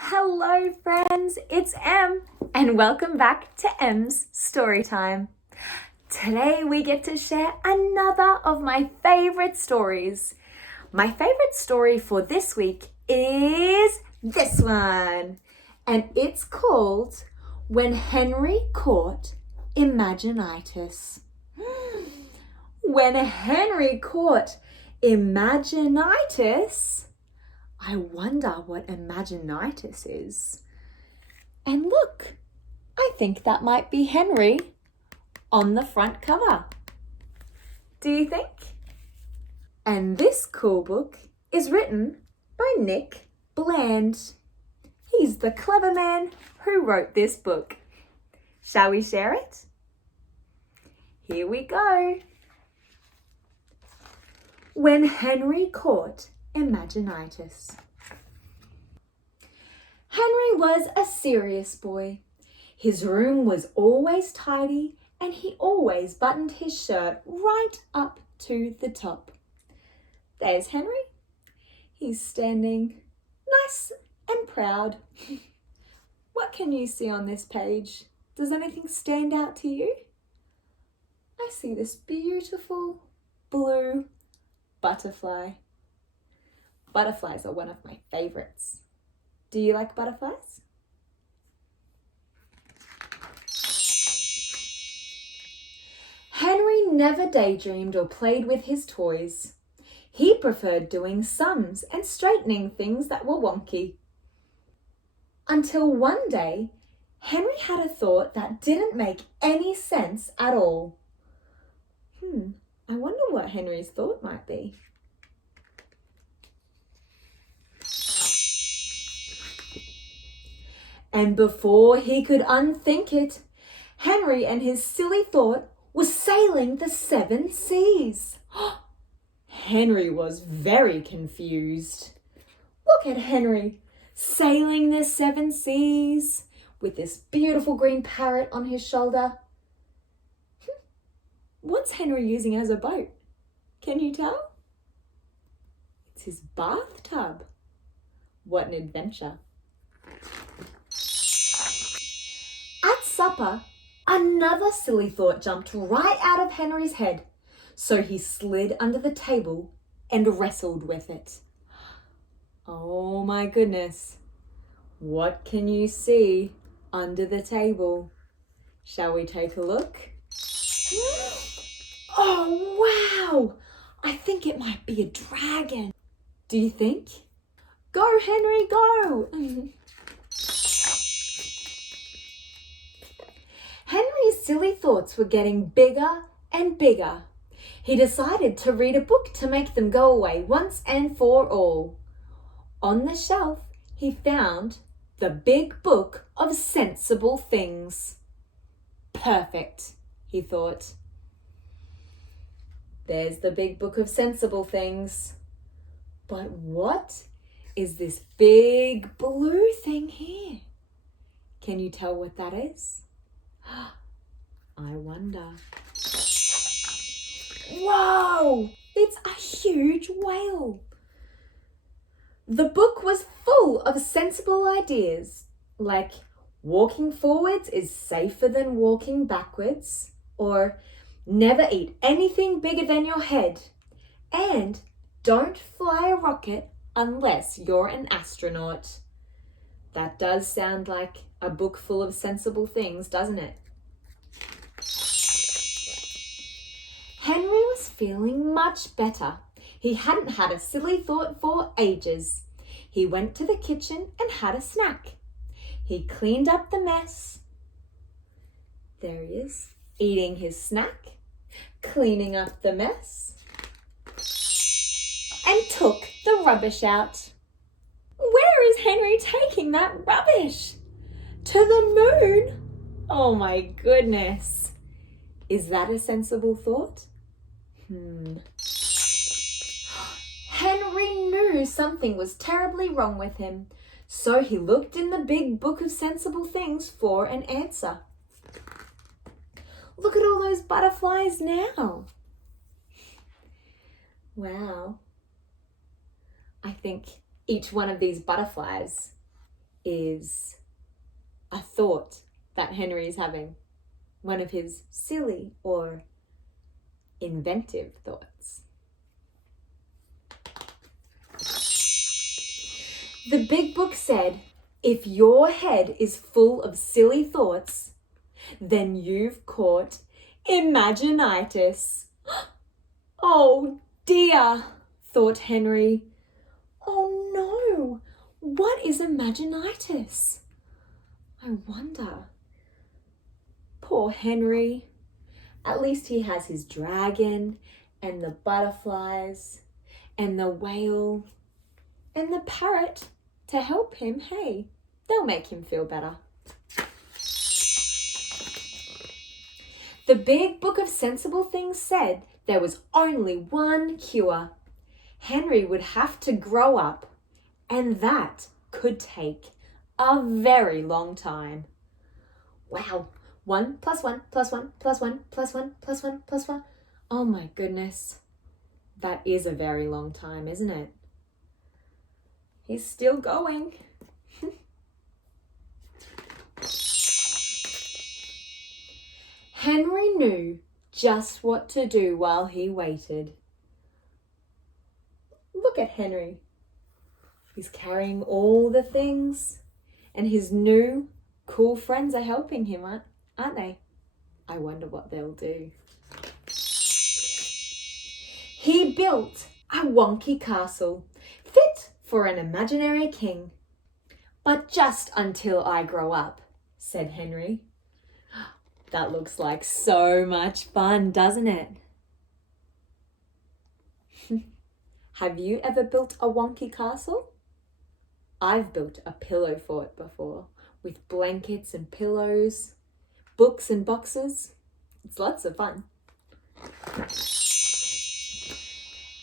Hello friends, it's Em and welcome back to Em's Storytime. Today we get to share another of my favorite stories. My favorite story for this week is this one, and it's called When Henry Caught Imaginitis. When Henry caught Imaginitis, I wonder what Imaginitis is. And look, I think that might be Henry on the front cover. Do you think? And this cool book is written by Nick Bland. He's the clever man who wrote this book. Shall we share it? Here we go. When Henry Caught Imaginitis. Henry was a serious boy. His room was always tidy and he always buttoned his shirt right up to the top. There's Henry. He's standing nice and proud. What can you see on this page? Does anything stand out to you? I see this beautiful blue butterfly. Butterflies are one of my favorites. Do you like butterflies? Henry never daydreamed or played with his toys. He preferred doing sums and straightening things that were wonky. Until one day, Henry had a thought that didn't make any sense at all. I wonder what Henry's thought might be. And before he could unthink it, Henry and his silly thought were sailing the 7 seas. Henry was very confused. Look at Henry sailing the 7 seas with this beautiful green parrot on his shoulder. What's Henry using as a boat? Can you tell? It's his bathtub. What an adventure. At supper, another silly thought jumped right out of Henry's head, so he slid under the table and wrestled with it. Oh my goodness, what can you see under the table? Shall we take a look? Oh wow, I think it might be a dragon. Do you think? Go Henry, go! Henry's silly thoughts were getting bigger and bigger. He decided to read a book to make them go away once and for all. On the shelf, he found the Big Book of Sensible Things. Perfect, he thought. There's the Big Book of Sensible Things. But what is this big blue thing here? Can you tell what that is? I wonder. Whoa! It's a huge whale. The book was full of sensible ideas, like walking forwards is safer than walking backwards, or never eat anything bigger than your head, and don't fly a rocket unless you're an astronaut. That does sound like a book full of sensible things, doesn't it? Henry was feeling much better. He hadn't had a silly thought for ages. He went to the kitchen and had a snack. He cleaned up the mess. There he is, eating his snack, cleaning up the mess, and took the rubbish out. Where is Henry taking that rubbish? To the moon? Oh my goodness. Is that a sensible thought? Henry knew something was terribly wrong with him, so he looked in the Big Book of Sensible Things for an answer. Look at all those butterflies now. Wow. I think each one of these butterflies is a thought that Henry's having. One of his silly or inventive thoughts. The big book said, if your head is full of silly thoughts, then you've caught Imaginitis. Oh dear, thought Henry. Oh no, what is Imaginitis? I wonder. Poor Henry. At least he has his dragon and the butterflies and the whale and the parrot to help him. Hey, they'll make him feel better. The big book of sensible things said there was only one cure. Henry would have to grow up, and that could take a very long time. Wow, 1 + 1 + 1 + 1 + 1 + 1 + 1. Oh my goodness, that is a very long time, isn't it? He's still going. Henry knew just what to do while he waited. Look at Henry. He's carrying all the things, and his new cool friends are helping him, aren't they? I wonder what they'll do. He built a wonky castle, fit for an imaginary king. But just until I grow up, said Henry. That looks like so much fun, doesn't it? Have you ever built a wonky castle? I've built a pillow fort before, with blankets and pillows, books and boxes. It's lots of fun.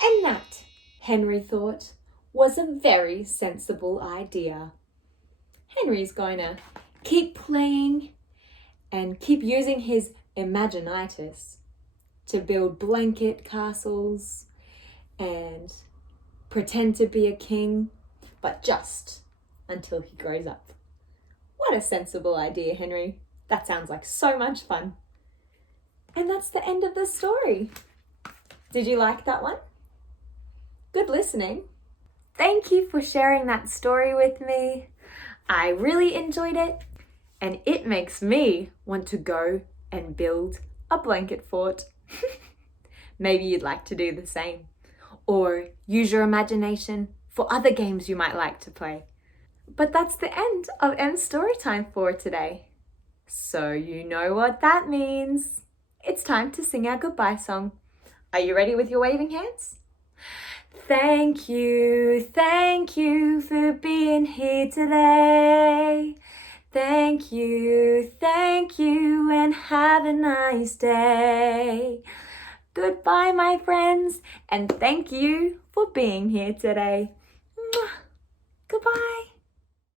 And that, Henry thought, was a very sensible idea. Henry's going to keep playing and keep using his Imaginitis to build blanket castles and pretend to be a king, but just until he grows up. What a sensible idea, Henry. That sounds like so much fun. And that's the end of the story. Did you like that one? Good listening. Thank you for sharing that story with me. I really enjoyed it, and it makes me want to go and build a blanket fort. Maybe you'd like to do the same, or use your imagination for other games you might like to play. But that's the end of M's Storytime for today. So you know what that means. It's time to sing our goodbye song. Are you ready with your waving hands? Thank you for being here today. Thank you, and have a nice day. Goodbye, my friends, and thank you for being here today. Goodbye.